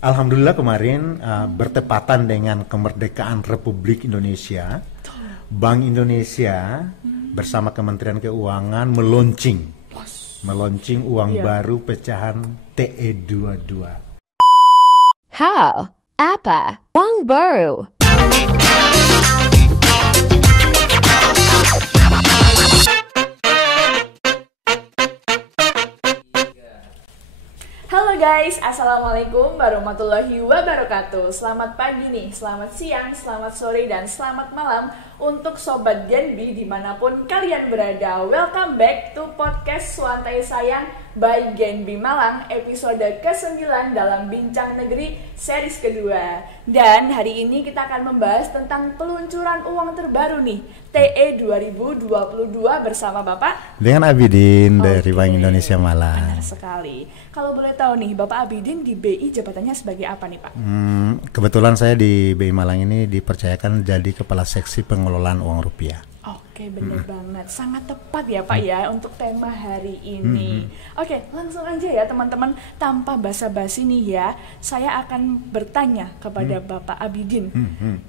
Alhamdulillah kemarin bertepatan dengan kemerdekaan Republik Indonesia, Bank Indonesia bersama Kementerian Keuangan meluncing uang baru pecahan TE22. How? Apa? Uang baru. Halo guys, Assalamualaikum warahmatullahi wabarakatuh. Selamat pagi nih, selamat siang, selamat sore, dan selamat malam untuk Sobat Genbi dimanapun kalian berada. Welcome back to podcast Suantai Sayang by Genbi Malang, episode ke-9 dalam Bincang Negeri series kedua. Dan hari ini kita akan membahas tentang peluncuran uang terbaru nih, TE 2022 bersama Bapak Dengan Abidin dari Bank Indonesia Malang. Benar sekali. Kalau boleh tahu nih, Bapak Abidin di BI jabatannya sebagai apa nih Pak? Kebetulan saya di BI Malang ini dipercayakan jadi Kepala Seksi Pengelolaan Uang Rupiah. Oke, benar banget. Sangat tepat ya Pak ya untuk tema hari ini. Oke, langsung aja ya teman-teman. Tanpa basa-basi nih ya, saya akan bertanya kepada Bapak Abidin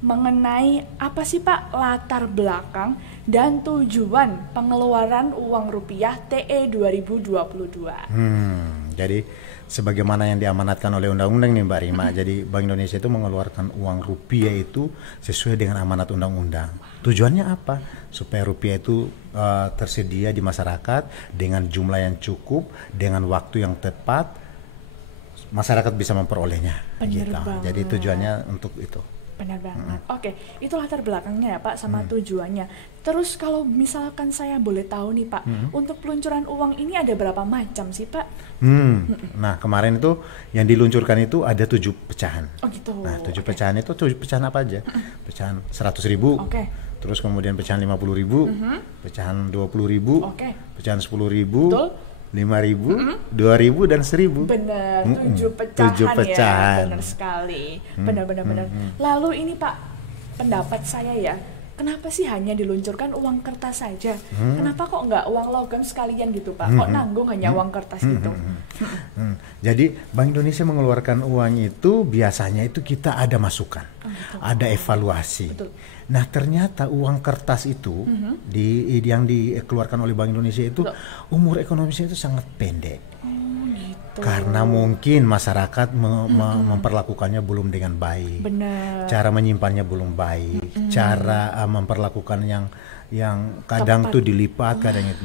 mengenai apa sih Pak latar belakang dan tujuan pengeluaran uang rupiah TE 2022. Jadi sebagaimana yang diamanatkan oleh undang-undang nih Mbak Rima, jadi Bank Indonesia itu mengeluarkan uang rupiah itu sesuai dengan amanat undang-undang. Tujuannya apa? Supaya rupiah itu tersedia di masyarakat dengan jumlah yang cukup, dengan waktu yang tepat, masyarakat bisa memperolehnya. Gitu. Jadi tujuannya untuk itu. Benar banget. Oke, itu latar belakangnya ya Pak sama tujuannya. Terus kalau misalkan saya boleh tahu nih Pak, untuk peluncuran uang ini ada berapa macam sih Pak? Nah kemarin itu yang diluncurkan itu ada 7 pecahan. Oh gitu. Nah 7 pecahan itu 7 pecahan apa aja? Pecahan 100.000. Terus kemudian pecahan 50.000, pecahan 20.000, pecahan 10.000. Betul. 5.000, 2.000 dan 1.000. Benar, 7 pecahan ya, benar sekali. Benar. Lalu ini Pak, pendapat saya ya, kenapa sih hanya diluncurkan uang kertas saja? Kenapa kok nggak uang logam sekalian gitu Pak? Kok nanggung hanya uang kertas gitu? Jadi Bank Indonesia mengeluarkan uang itu biasanya itu kita ada masukan, ada evaluasi. Betul. Nah ternyata uang kertas itu yang dikeluarkan oleh Bank Indonesia itu umur ekonomisnya itu sangat pendek. Karena mungkin masyarakat memperlakukannya belum dengan baik. Benar. Cara menyimpannya belum baik. Cara memperlakukan yang kadang tuh dilipat, kadang itu.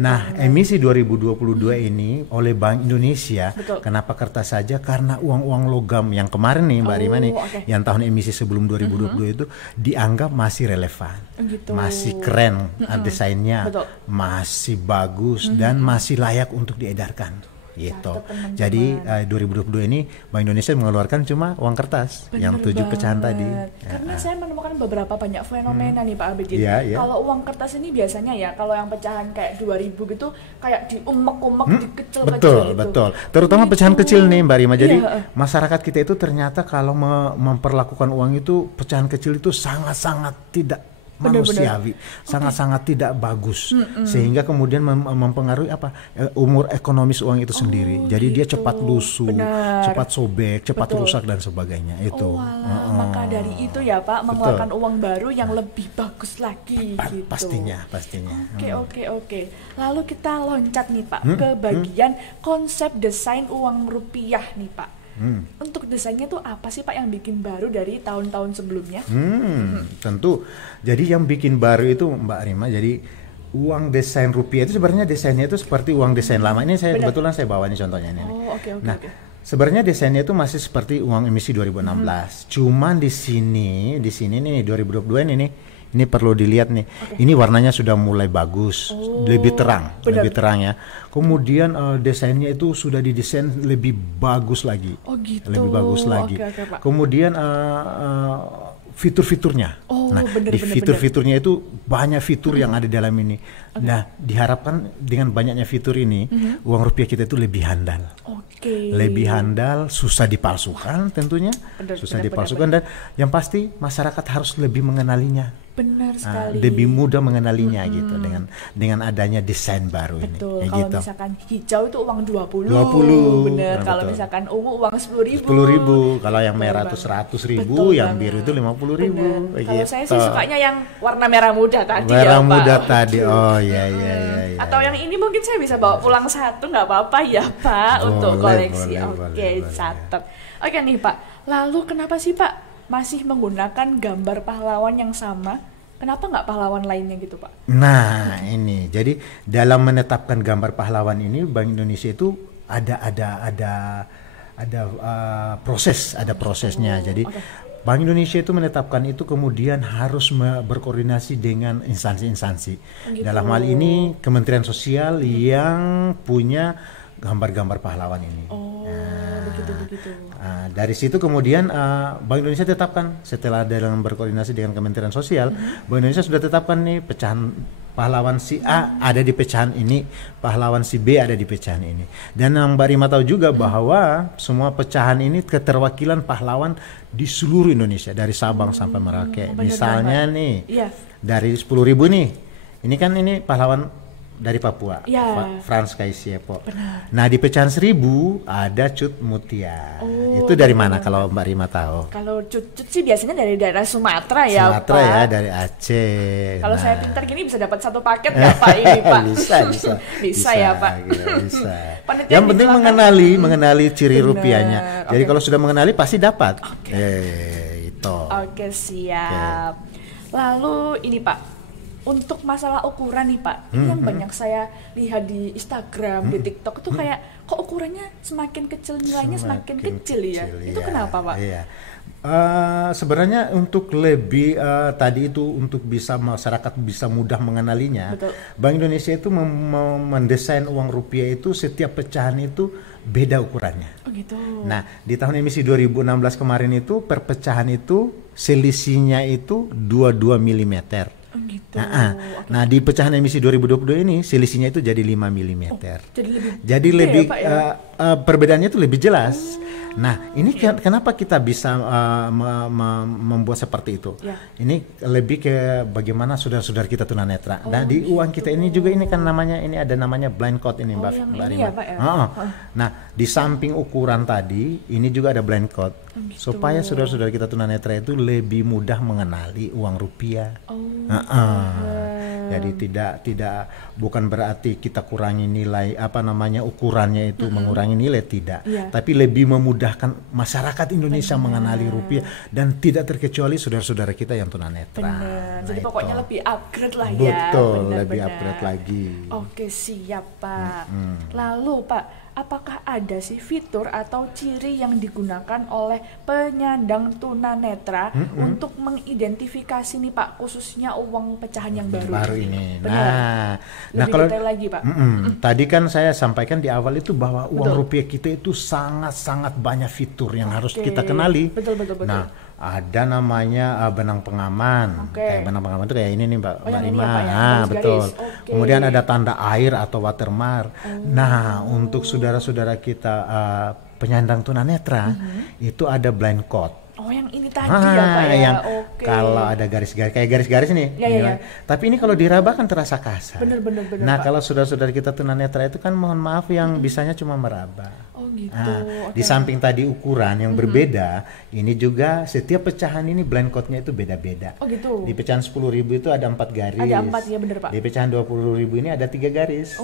Nah, emisi 2022 ini oleh Bank Indonesia, kenapa kertas saja? Karena uang-uang logam yang kemarin nih Mbak Rima nih, yang tahun emisi sebelum 2022 itu dianggap masih relevan, masih keren, desainnya masih bagus dan masih layak untuk diedarkan. Gitu. Jadi 2022 ini Bank Indonesia mengeluarkan cuma uang kertas yang 7 pecahan tadi. Karena saya menemukan beberapa banyak fenomena nih Pak Abidin. Kalau uang kertas ini biasanya ya, kalau yang pecahan kayak 2.000 gitu kayak diumek-umek, dikecil-kecil gitu. Betul. Terutama pecahan kecil nih Mbak Rima. Jadi masyarakat kita itu ternyata kalau memperlakukan uang itu pecahan kecil itu sangat-sangat tidak manusiawi, sangat-sangat tidak bagus, sehingga kemudian mempengaruhi umur ekonomis uang itu sendiri. Jadi dia cepat lusuh, cepat sobek, cepat rusak dan sebagainya. Itu. Maka dari itu ya Pak mengeluarkan uang baru yang lebih bagus lagi. Gitu. Pastinya. Oke. Lalu kita loncat nih Pak ke bagian konsep desain uang rupiah nih Pak. Untuk desainnya tuh apa sih Pak yang bikin baru dari tahun-tahun sebelumnya? Tentu. Jadi yang bikin baru itu Mbak Rima, jadi uang desain rupiah itu sebenarnya desainnya itu seperti uang desain lama. Ini saya kebetulan saya bawa ini contohnya ini. Sebenarnya desainnya itu masih seperti uang emisi 2016. Cuman di sini nih 2022 ini perlu dilihat nih. Ini warnanya sudah mulai bagus, lebih terang ya. Kemudian desainnya itu sudah didesain lebih bagus lagi. Lebih bagus lagi. Kemudian fitur-fiturnya. Fitur-fiturnya itu banyak fitur yang ada dalam ini. Nah, diharapkan dengan banyaknya fitur ini, uang rupiah kita itu lebih handal. Lebih handal, susah dipalsukan tentunya, dan yang pasti masyarakat harus lebih mengenalinya. Benar sekali. Lebih mudah mengenalinya gitu dengan adanya desain baru ini. Betul. Kalau gitu. misalkan hijau itu uang 20. Benar. Nah, kalau misalkan ungu uang 10.000. 10.000. Kalau yang merah itu 100.000, yang biru itu 50.000. Kalau saya sih sukanya yang warna merah muda tadi. Merah muda tadi. Oh iya. Atau yang ini mungkin saya bisa bawa pulang satu, nggak apa-apa ya Pak, untuk koleksi. Oke, catat. Oke nih Pak. Lalu kenapa sih Pak masih menggunakan gambar pahlawan yang sama? Kenapa nggak pahlawan lainnya gitu Pak? Nah ini, jadi dalam menetapkan gambar pahlawan ini Bank Indonesia itu ada prosesnya. Jadi Bank Indonesia itu menetapkan itu kemudian harus berkoordinasi dengan instansi-instansi. Dalam hal ini Kementerian Sosial yang punya gambar-gambar pahlawan ini. Begitu. Dari situ kemudian Bank Indonesia tetapkan setelah dalam berkoordinasi dengan Kementerian Sosial, Bank Indonesia sudah tetapkan nih pecahan pahlawan si A ada di pecahan ini, pahlawan si B ada di pecahan ini. Dan yang Mbak Rima tahu juga bahwa semua pecahan ini keterwakilan pahlawan di seluruh Indonesia dari Sabang sampai Merauke. Misalnya nih dari 10.000 nih, ini kan ini pahlawan dari Papua, Frans Kaisiepo. Nah di pecahan 1.000 ada Cut Mutia. Itu dari mana kalau Mbak Rima tahu? Kalau Cut sih biasanya dari daerah Sumatera ya Sumatera Pak. Ya, dari Aceh. Kalau saya pintar gini bisa dapat satu paket nggak Pak ini Pak? bisa ya Pak. Bisa. Yang penting mengenali ciri rupiahnya. Jadi kalau sudah mengenali pasti dapat. Itu. Oke, siap. Lalu ini Pak, untuk masalah ukuran nih Pak, ini yang banyak saya lihat di Instagram, di TikTok itu kayak kok ukurannya semakin kecil, nilainya semakin kecil ya. Itu kenapa Pak? Iya. Sebenarnya untuk lebih tadi itu untuk bisa masyarakat bisa mudah mengenalinya, Bank Indonesia itu mendesain uang rupiah itu setiap pecahan itu beda ukurannya. Nah di tahun emisi 2016 kemarin itu per pecahan itu selisihnya itu 22 mm. Nah di pecahan emisi 2022 ini selisihnya itu jadi 5 mm. Jadi lebih perbedaannya itu lebih jelas. Nah ini kenapa kita bisa membuat seperti itu? Ini lebih ke bagaimana saudara-saudara kita tunanetra. Nah di uang kita ini juga ini kan ada namanya blind code ini Mbak Rima. Nah di samping ukuran tadi ini juga ada blind code. Supaya saudara-saudara kita tunanetra itu lebih mudah mengenali uang rupiah. Jadi tidak bukan berarti kita kurangi nilai ukurannya itu mengurangi nilai, tidak. Tapi lebih memudahkan masyarakat Indonesia mengenali rupiah dan tidak terkecuali saudara-saudara kita yang tunanetra. Benar. Jadi pokoknya lebih upgrade lah ya. Betul, lebih upgrade lagi. Oke, siap Pak. Lalu Pak, apakah ada sih fitur atau ciri yang digunakan oleh penyandang tunanetra untuk mengidentifikasi nih Pak, khususnya uang pecahan yang baru ini? Nah kalau lagi Pak. Tadi kan saya sampaikan di awal itu bahwa uang rupiah kita itu sangat banyak fitur yang harus kita kenali. Betul. Nah ada namanya benang pengaman. Kayak benang pengaman itu kayak ini nih Mbak Rima. Betul. Kemudian ada tanda air atau watermark. Nah untuk saudara-saudara kita penyandang tunanetra itu ada blind code. Yang ini tadi ya Pak ya. Yang kalau ada garis-garis kayak garis-garis nih. Tapi ini kalau diraba kan terasa kasar. Bener. Nah kalau saudara-saudara kita tunanetra itu kan mohon maaf yang bisanya cuma meraba. Di samping tadi ukuran yang berbeda, ini juga setiap pecahan ini blind code-nya itu beda-beda. Di pecahan 10.000 itu ada 4 garis. Ada 4 ya bener Pak. Di pecahan 20.000 ini ada 3 garis.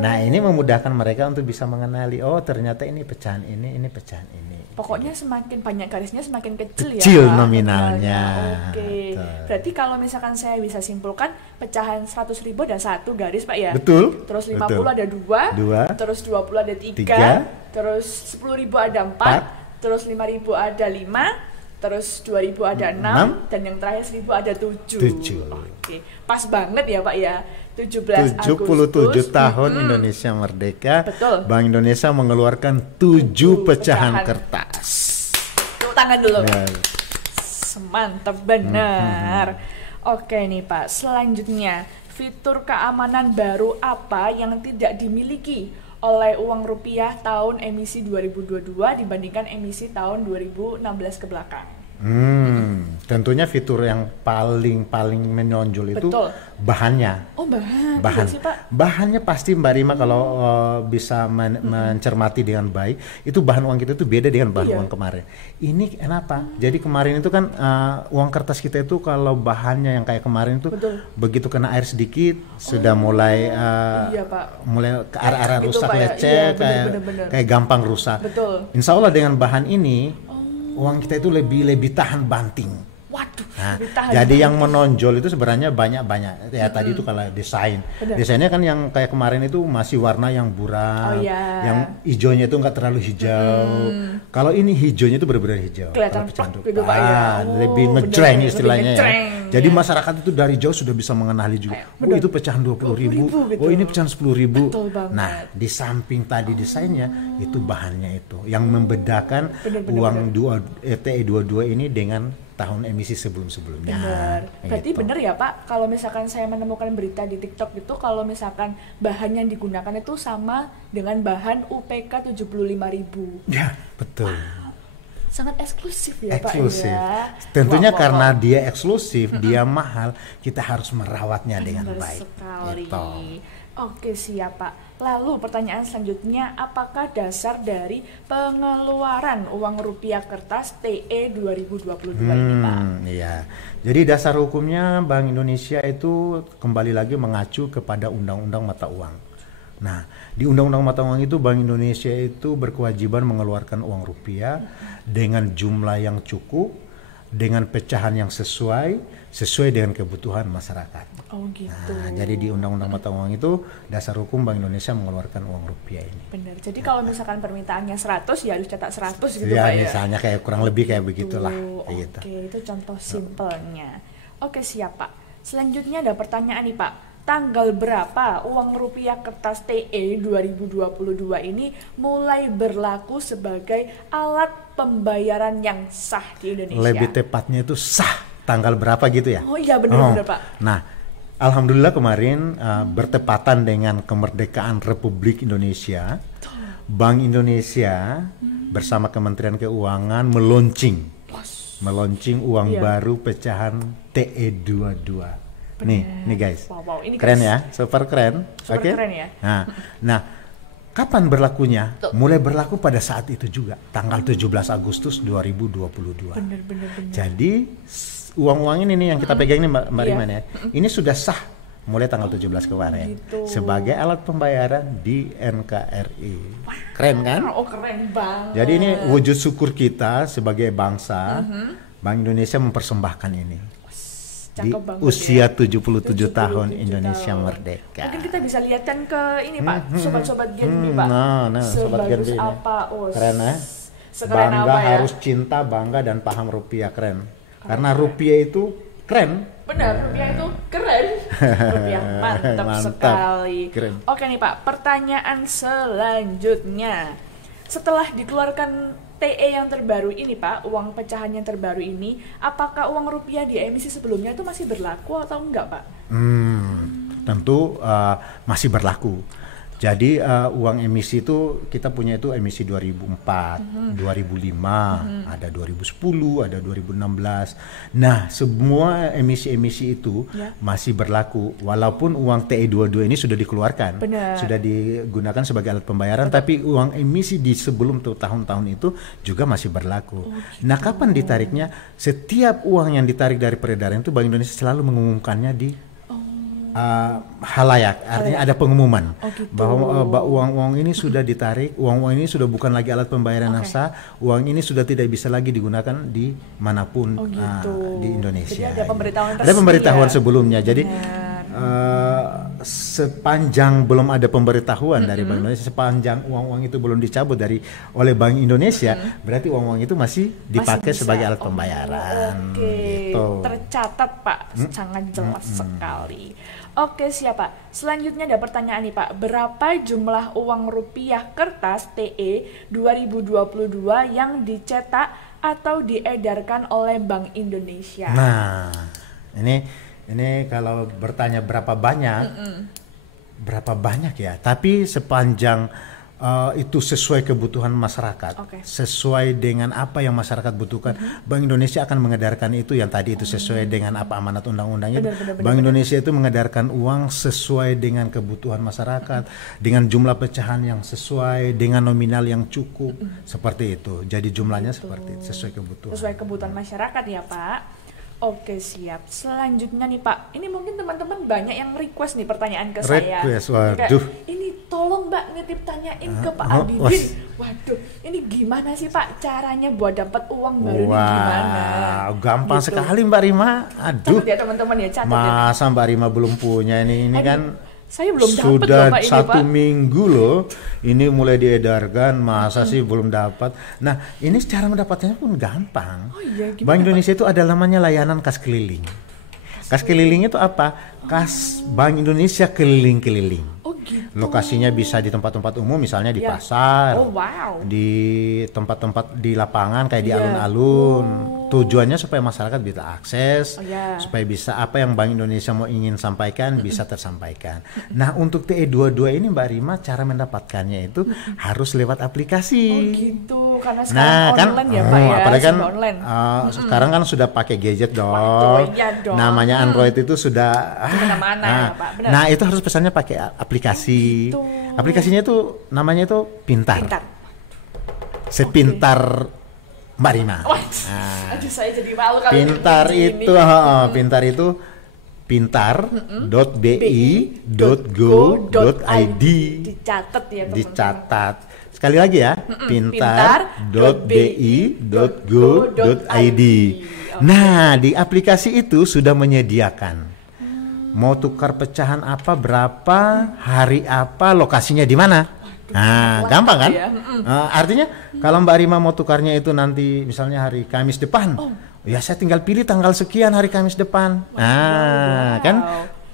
Nah ini memudahkan mereka untuk bisa mengenali, ternyata ini pecahan ini pecahan ini. Pokoknya semakin banyak garisnya semakin kecil ya. Kecil nominalnya. Berarti kalau misalkan saya bisa simpulkan pecahan 100.000 ada 1 garis Pak ya. Betul. Terus 50 ada 2. Terus 20 ada 3. Terus 10.000 ada 4. Terus 5.000 ada 5. Terus 2.000 ada 6. Dan yang terakhir 1.000 ada 7. Oke. Pas banget ya Pak ya. 77 tahun Indonesia merdeka. Betul. Bank Indonesia mengeluarkan 7 pecahan kertas. Tepuk tangan dulu. Semantap benar. Oke nih Pak, selanjutnya fitur keamanan baru apa yang tidak dimiliki oleh uang rupiah tahun emisi 2022 dibandingkan emisi tahun 2016 ke belakang? Tentunya fitur yang paling menonjol itu bahannya. Oh, bahan sih, Pak? Bahannya pasti Mbak Rima kalau bisa mencermati dengan baik, itu bahan uang kita itu beda dengan bahan uang kemarin. Ini kenapa? Jadi kemarin itu kan uang kertas kita itu kalau bahannya yang kayak kemarin itu begitu kena air sedikit sudah mulai mulai ke arah rusak, lecet, kayak gampang rusak. Insya Allah dengan bahan ini uang kita itu lebih tahan banting. Waduh, jadi yang menonjol itu sebenarnya banyak ya. Tadi itu kalau desainnya kan yang kayak kemarin itu masih warna yang buram, yang hijaunya itu nggak terlalu hijau. Kalau ini hijaunya itu benar-benar hijau. Kelihatan gitu, Pak, ya. Lebih ngejreng istilahnya ya. Jadi masyarakat itu dari jauh sudah bisa mengenali juga. Oh, itu pecahan 20.000, gitu. Oh ini pecahan 10.000. Nah, di samping tadi desainnya itu bahannya itu yang membedakan uang TE22 ini dengan tahun emisi sebelum-sebelumnya. Benar. Berarti gitu. Benar ya Pak, kalau misalkan saya menemukan berita di TikTok itu kalau misalkan bahan yang digunakan itu sama dengan bahan UPK 75.000. Ya, betul. Wow. Sangat eksklusif ya eksklusif. Pak ya. Tentunya karena dia eksklusif, dia mahal, kita harus merawatnya dengan baik. Sekali. Gitu. Oke, siap Pak. Lalu pertanyaan selanjutnya, apakah dasar dari pengeluaran uang rupiah kertas TE 2022 ini Pak? Iya. Jadi dasar hukumnya Bank Indonesia itu kembali lagi mengacu kepada Undang-Undang Mata Uang. Nah, di Undang-Undang Mata Uang itu Bank Indonesia itu berkewajiban mengeluarkan uang rupiah dengan jumlah yang cukup, dengan pecahan yang sesuai dengan kebutuhan masyarakat. Oh gitu. Nah, jadi di Undang-Undang Mata Uang itu dasar hukum Bank Indonesia mengeluarkan uang rupiah ini. Benar. Jadi kalau misalkan permintaannya 100 ya harus cetak 100 gitu ya, Pak ya. Misalnya kayak kurang lebih kayak begitulah. Oke, itu contoh simpelnya. Oke, siap Pak. Selanjutnya ada pertanyaan nih Pak. Tanggal berapa uang rupiah kertas TE 2022 ini mulai berlaku sebagai alat pembayaran yang sah di Indonesia? Lebih tepatnya itu sah tanggal berapa gitu ya? Oh iya benar Pak. Nah, alhamdulillah kemarin bertepatan dengan kemerdekaan Republik Indonesia, Bank Indonesia bersama Kementerian Keuangan meluncing uang baru pecahan TE22. Nih guys, ini keren ya, super keren. Super keren ya. Nah, kapan berlakunya? Mulai berlaku pada saat itu juga, tanggal 17 Agustus 2022. Bener. Jadi uang-uang ini nih yang kita pegang ini Mbak Riman ya, ini sudah sah mulai tanggal 17 kemarin sebagai alat pembayaran di NKRI. Keren kan? Oh keren banget. Jadi ini wujud syukur kita sebagai bangsa, Bank Indonesia mempersembahkan ini. Di usia 77 tahun Indonesia merdeka. Mungkin kita bisa lihatkan ke ini Pak, sobat-sobat Gen B Pak. Sebagus apa? Keren ya. Sekeren bangga apa ya? Harus cinta, bangga dan paham rupiah, keren. Karena rupiah itu keren. Benar, rupiah itu keren. Rupiah mantap sekali. Keren. Oke nih Pak, pertanyaan selanjutnya. Setelah dikeluarkan TE yang terbaru ini Pak, uang pecahan yang terbaru ini, apakah uang rupiah di emisi sebelumnya itu masih berlaku atau enggak Pak? Tentu masih berlaku. Jadi uang emisi itu kita punya itu emisi 2004, 2005, ada 2010, ada 2016. Nah, semua emisi-emisi itu masih berlaku walaupun uang TE22 ini sudah dikeluarkan. Benar. Sudah digunakan sebagai alat pembayaran, tapi uang emisi di sebelum tahun-tahun itu juga masih berlaku. Nah, kapan ditariknya? Setiap uang yang ditarik dari peredaran itu Bank Indonesia selalu mengumumkannya di halayak, artinya ada pengumuman bahwa uang-uang ini sudah ditarik, uang-uang ini sudah bukan lagi alat pembayaran yang sah, uang ini sudah tidak bisa lagi digunakan di manapun di Indonesia. Jadi ada pemberitahuan resmi. Ada pemberitahuan sebelumnya. Jadi sepanjang belum ada pemberitahuan dari Bank Indonesia, sepanjang uang-uang itu belum dicabut oleh Bank Indonesia, berarti uang-uang itu masih dipakai sebagai alat pembayaran. Gitu. Tercatat Pak, sangat jelas sekali. Oke, siap Pak. Selanjutnya ada pertanyaan nih Pak. Berapa jumlah uang rupiah kertas TE 2022 yang dicetak atau diedarkan oleh Bank Indonesia? Nah, ini Ini kalau bertanya berapa banyak ya. Tapi sepanjang itu sesuai kebutuhan masyarakat, sesuai dengan apa yang masyarakat butuhkan. Bank Indonesia akan mengedarkan itu yang tadi itu sesuai dengan apa amanat undang-undangnya. Bank Indonesia itu mengedarkan uang sesuai dengan kebutuhan masyarakat, dengan jumlah pecahan yang sesuai, dengan nominal yang cukup, seperti itu. Jadi jumlahnya seperti itu, sesuai kebutuhan. Sesuai kebutuhan masyarakat ya Pak. Oke siap. Selanjutnya nih Pak, ini mungkin teman-teman banyak yang request nih pertanyaan ke saya. Waduh. Ini tolong Mbak nitip tanyain ke Pak Abidin. Waduh, ini gimana sih Pak caranya buat dapat uang baru ini gimana? Gampang sekali Mbak Rima. Aduh. Catat ya teman-teman ya, catat. Masa Mbak Rima belum punya ini kan? Saya belum dapat sudah Pak, ini, 1 minggu loh ini mulai diedarkan, masa sih belum dapat. Nah ini cara mendapatkannya pun gampang. Bank Indonesia itu ada namanya layanan kas keliling. Kas keliling itu apa? Kas Bank Indonesia keliling-keliling. Gitu. Lokasinya bisa di tempat-tempat umum, misalnya di pasar, di tempat-tempat di lapangan kayak di alun-alun. Tujuannya supaya masyarakat bisa akses, supaya bisa apa yang Bank Indonesia mau ingin sampaikan bisa tersampaikan. Nah untuk TE22 ini Mbak Rima cara mendapatkannya itu harus lewat aplikasi. Gitu, karena sekarang online ya Pak ya. Apalagi kan sekarang kan sudah pakai gadget dong. Namanya Android itu sudah kemana-mana ya Pak. Benar. Nah itu harus pesannya pakai aplikasi. Aplikasinya itu namanya itu Pintar. Sepintar Mbak Rima. Aduh saya jadi malu kalau Pintar itu Pintar itu pintar.bi.go.id. Dicatat ya teman-teman. Dicatat. Sekali lagi ya, pintar.bi.go.id. Nah, di aplikasi itu sudah menyediakan mau tukar pecahan apa, berapa, hari apa, lokasinya di mana. Nah, gampang kan? Artinya kalau Mbak Rima mau tukarnya itu nanti misalnya hari Kamis depan, ya saya tinggal pilih tanggal sekian hari Kamis depan. Kan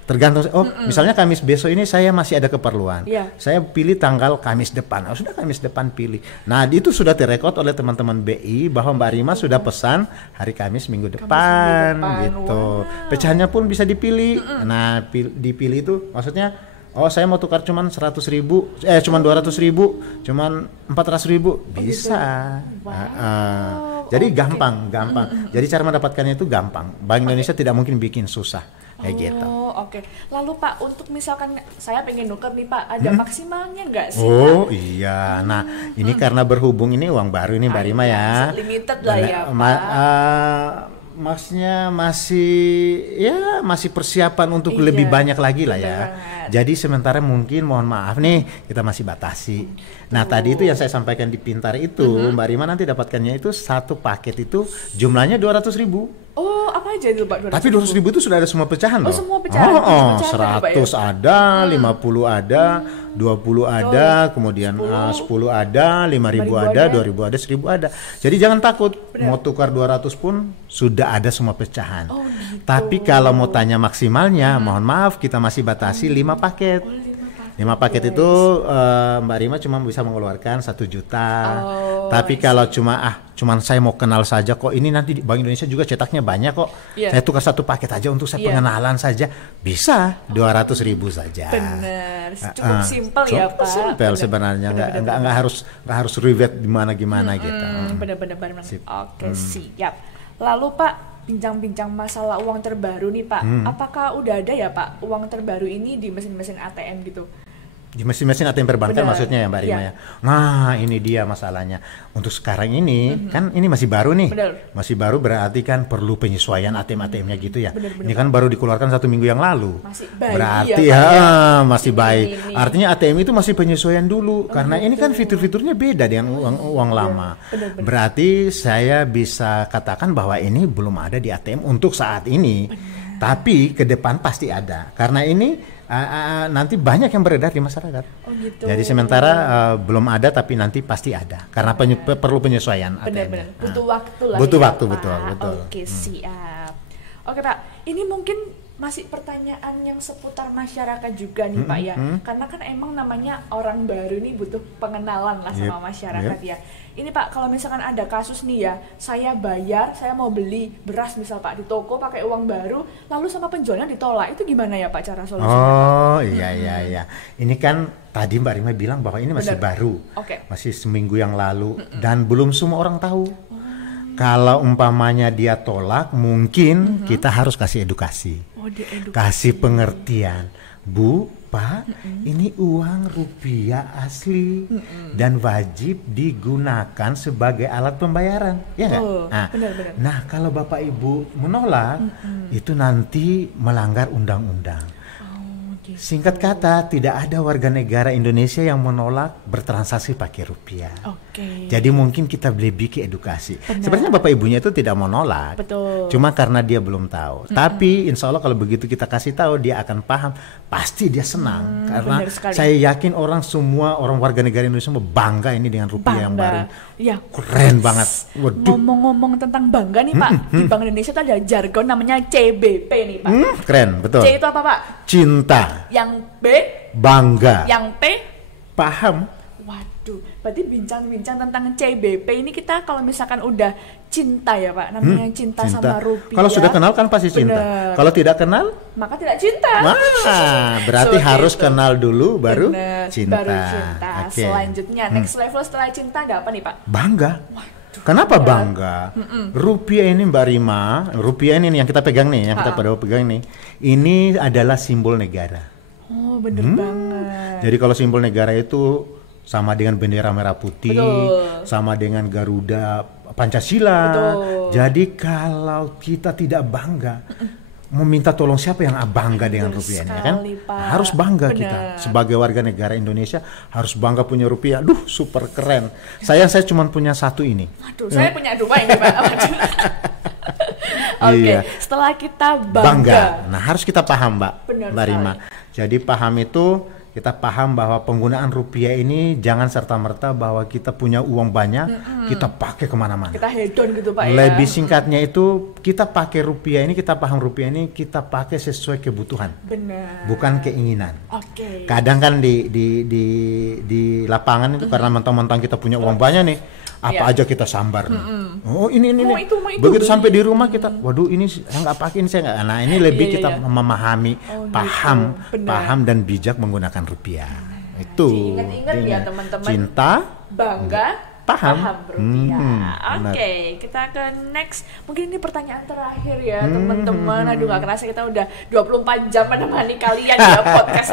tergantung. Misalnya Kamis besok ini saya masih ada keperluan. Saya pilih tanggal Kamis depan. Sudah Kamis depan pilih. Nah, itu sudah direkod oleh teman-teman BI bahwa Mbak Rima sudah pesan hari Kamis minggu depan gitu. Pecahannya pun bisa dipilih. Nah, dipilih itu maksudnya saya mau tukar cuman 100.000, cuman 200.000, cuman 400.000, bisa. Jadi gampang. Jadi cara mendapatkannya itu gampang. Bank Indonesia tidak mungkin bikin susah. Kayak gitu. Oke. Lalu Pak, untuk misalkan saya pengen nuker nih Pak, ada maksimalnya nggak sih? Iya. Nah, ini karena berhubung ini uang baru ini Mbak Rima ya. Limited lah ya Pak. Maksudnya masih persiapan untuk lebih banyak lagi lah ya. Jadi sementara mungkin mohon maaf nih kita masih batasi. Nah tadi itu yang saya sampaikan di Pintar itu Mbak Rima nanti dapatkannya itu satu paket itu jumlahnya 200.000. Apa aja itu Pak? 200.000? Tapi 200.000 itu sudah ada semua pecahan loh. Semua pecahan. 100 ada, 50 ada, 20 ada, kemudian 10 ada, 5.000 ada, 2.000 ada, 1.000 ada. Jadi jangan takut, mau tukar 200 pun sudah ada semua pecahan. Gitu. Tapi kalau mau tanya maksimalnya, mohon maaf kita masih batasi 5 paket. 5 paket itu Mbak Rima cuma bisa mengeluarkan 1 juta. Tapi kalau cuman saya mau kenal saja kok, ini nanti Bank Indonesia juga cetaknya banyak kok. Saya tukar 1 paket aja untuk saya pengenalan saja, bisa 200.000 saja. Benar, cukup simpel ya Pak. Simpel sebenarnya, nggak harus ribet gimana gitu. Benar. Oke, siap. Lalu Pak, bincang-bincang masalah uang terbaru nih Pak. Apakah udah ada ya Pak uang terbaru ini di mesin-mesin ATM gitu? Di mesin-mesin ATM perbankan maksudnya ya Mbak Rima ya. Nah ini dia masalahnya. Untuk sekarang ini kan ini masih baru nih. Masih baru berarti kan perlu penyesuaian ATM-ATM-nya gitu ya. Ini kan baru dikeluarkan 1 minggu yang lalu. Masih baik berarti masih baik. Artinya ATM itu masih penyesuaian dulu karena ini kan fitur-fiturnya beda dengan uang lama. Berarti saya bisa katakan bahwa ini belum ada di ATM untuk saat ini. Tapi ke depan pasti ada. Karena ini nanti banyak yang beredar di masyarakat. Gitu. Jadi sementara belum ada, tapi nanti pasti ada karena perlu penyesuaian. Benar. Butuh waktu lah. Butuh waktu, betul. Oke, siap. Oke Pak, ini mungkin masih pertanyaan yang seputar masyarakat juga nih Pak ya. Karena kan emang namanya orang baru nih butuh pengenalan lah sama masyarakat ya. Ini Pak, kalau misalkan ada kasus nih ya, saya bayar, saya mau beli beras misal Pak di toko pakai uang baru, lalu sama penjualnya ditolak, itu gimana ya Pak cara solusinya? Oh iya. Ini kan tadi Mbak Rima bilang bahwa ini masih baru, masih seminggu yang lalu dan belum semua orang tahu. Kalau umpamanya dia tolak, mungkin kita harus kasih edukasi, kasih pengertian. Bu, Pak, ini uang rupiah asli dan wajib digunakan sebagai alat pembayaran, ya nggak? Benar. Nah, kalau Bapak Ibu menolak, itu nanti melanggar undang-undang. Singkat kata, tidak ada warga negara Indonesia yang menolak bertransaksi pakai rupiah. Jadi mungkin kita bikin edukasi. Sebenarnya Bapak Ibunya itu tidak menolak, cuma karena dia belum tahu. Tapi insya Allah kalau begitu kita kasih tahu, dia akan paham. Pasti dia senang karena saya yakin semua orang warga negara Indonesia bangga ini dengan rupiah yang baru. Ya, keren banget. Waduh. Ngomong-ngomong tentang bangga nih Pak, di Bank Indonesia tuh ada jargon namanya CBP nih Pak. Keren, betul. C itu apa Pak? Cinta. Yang B? Bangga. Yang P? Paham. Waduh, berarti bincang-bincang tentang CBP ini kita kalau misalkan udah cinta ya Pak, namanya cinta sama rupiah. Kalau sudah kenal kan pasti cinta. Kalau tidak kenal, maka tidak cinta. Berarti harus kenal dulu baru cinta. Baru cinta. Selanjutnya next level setelah cinta ada apa nih Pak? Bangga. Kenapa bangga? Rupiah ini Mbak Rima, rupiah ini yang kita pegang nih, yang kita pada pegang nih, ini adalah simbol negara. Oh bener banget. Jadi kalau simbol negara itu sama dengan bendera merah putih, sama dengan Garuda Pancasila. Jadi kalau kita tidak bangga, meminta tolong siapa yang bangga dengan rupiah ini kan? Harus bangga kita sebagai warga negara Indonesia, harus bangga punya rupiah. Duh, super keren. Saya cuma punya satu ini. Waduh, saya punya dua ini Pak. Setelah kita bangga. Nah, harus kita paham Mbak Rima. Jadi paham itu, kita paham bahwa penggunaan rupiah ini jangan serta-merta bahwa kita punya uang banyak, kita pakai kemana-mana. Kita hedon gitu Pak ya. Lebih singkatnya itu, kita pakai rupiah ini, kita paham rupiah ini, kita pakai sesuai kebutuhan. Benar. Bukan keinginan. Kadang kan di lapangan itu karena mentang-mentang kita punya uang banyak nih, apa aja kita sambar. Oh ini. Itu. Begitu sampai di rumah kita, waduh ini saya nggak pakai, ini saya nggak. Nah ini lebih kita memahami, paham dan bijak menggunakan rupiah. Itu. Ingat ya teman-teman. Cinta, bangga, paham rupiah. Kita ke next. Mungkin ini pertanyaan terakhir ya teman-teman. Aduh gak kerasa kita udah 24 jam menemani kalian ya podcast.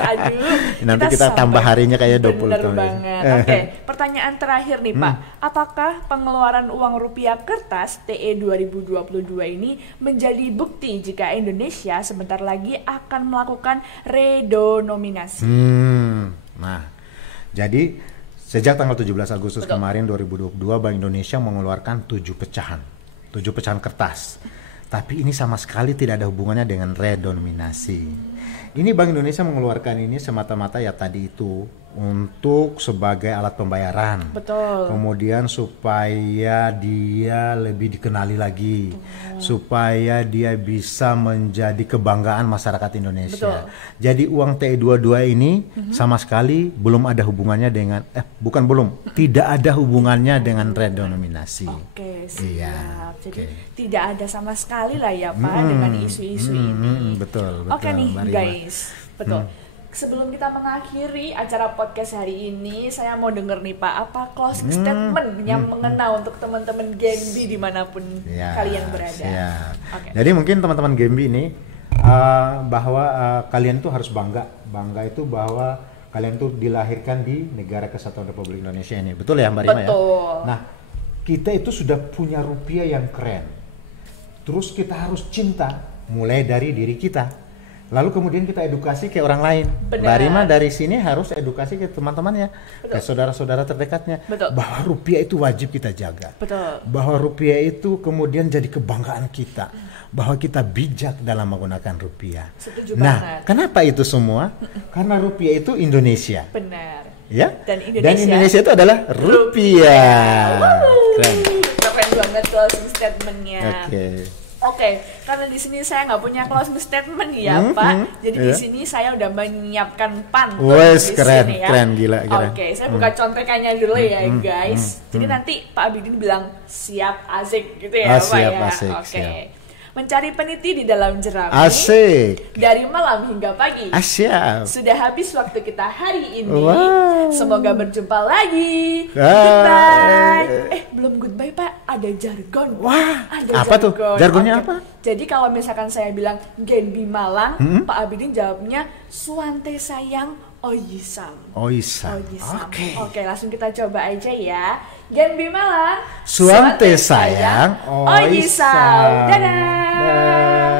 Nanti kita tambah harinya kayak 20 Bener banget. Pertanyaan terakhir nih Pak. Apakah pengeluaran uang rupiah kertas TE 2022 ini menjadi bukti jika Indonesia sebentar lagi akan melakukan redenominasi? Nah, jadi sejak tanggal 17 Agustus kemarin 2022, Bank Indonesia mengeluarkan 7 pecahan kertas. Tapi ini sama sekali tidak ada hubungannya dengan redenominasi. Ini Bank Indonesia mengeluarkan ini semata-mata ya tadi itu untuk sebagai alat pembayaran. Kemudian supaya dia lebih dikenali lagi, supaya dia bisa menjadi kebanggaan masyarakat Indonesia. Jadi uang TE22 ini sama sekali belum ada hubungannya dengan tidak ada hubungannya dengan redenominasi. Siap. Jadi tidak ada sama sekali lah ya Pak dengan isu-isu ini. Betul. Oke nih guys, sebelum kita mengakhiri acara podcast hari ini, saya mau denger nih Pak, apa closing statement yang mengena untuk teman-teman Genbi dimanapun kalian berada. Jadi mungkin teman-teman Genbi ini bahwa kalian tuh harus bangga itu bahwa kalian tuh dilahirkan di negara Kesatuan Republik Indonesia ini. Betul ya Mbak Rima ya? Nah, kita itu sudah punya rupiah yang keren. Terus kita harus cinta mulai dari diri kita. Lalu kemudian kita edukasi ke orang lain. Mbak Rima dari sini harus edukasi ke teman-temannya, ke saudara-saudara terdekatnya, bahwa rupiah itu wajib kita jaga. Bahwa rupiah itu kemudian jadi kebanggaan kita, bahwa kita bijak dalam menggunakan rupiah. Nah, kenapa itu semua? Karena rupiah itu Indonesia. Ya? Dan Indonesia itu adalah rupiah. Keren banget closing statementnya. Oke, karena di sini saya nggak punya closing statement ya Pak. Jadi di sini saya udah menyiapkan pantun. Wes, keren, ya. keren, gila. Oke, saya buka contekannya dulu ya guys. Jadi nanti Pak Abidin bilang siap asik gitu ya Pak siap, ya. Asik, Oke. siap. Mencari peniti di dalam jerami. Asik. Dari malam hingga pagi. Asyap. Sudah habis waktu kita hari ini. Wow. Semoga berjumpa lagi. Goodbye. Belum goodbye Pak, ada jargon. Wah, ada apa jargon. tuh? Jargonnya apa? Jadi kalau misalkan saya bilang Genbi Malang, Pak Abidin jawabnya Suante sayang Oyisam. Oyisam. Oke, langsung kita coba aja ya. Genbi Malang, Suante sayang Oyisam. Dadah.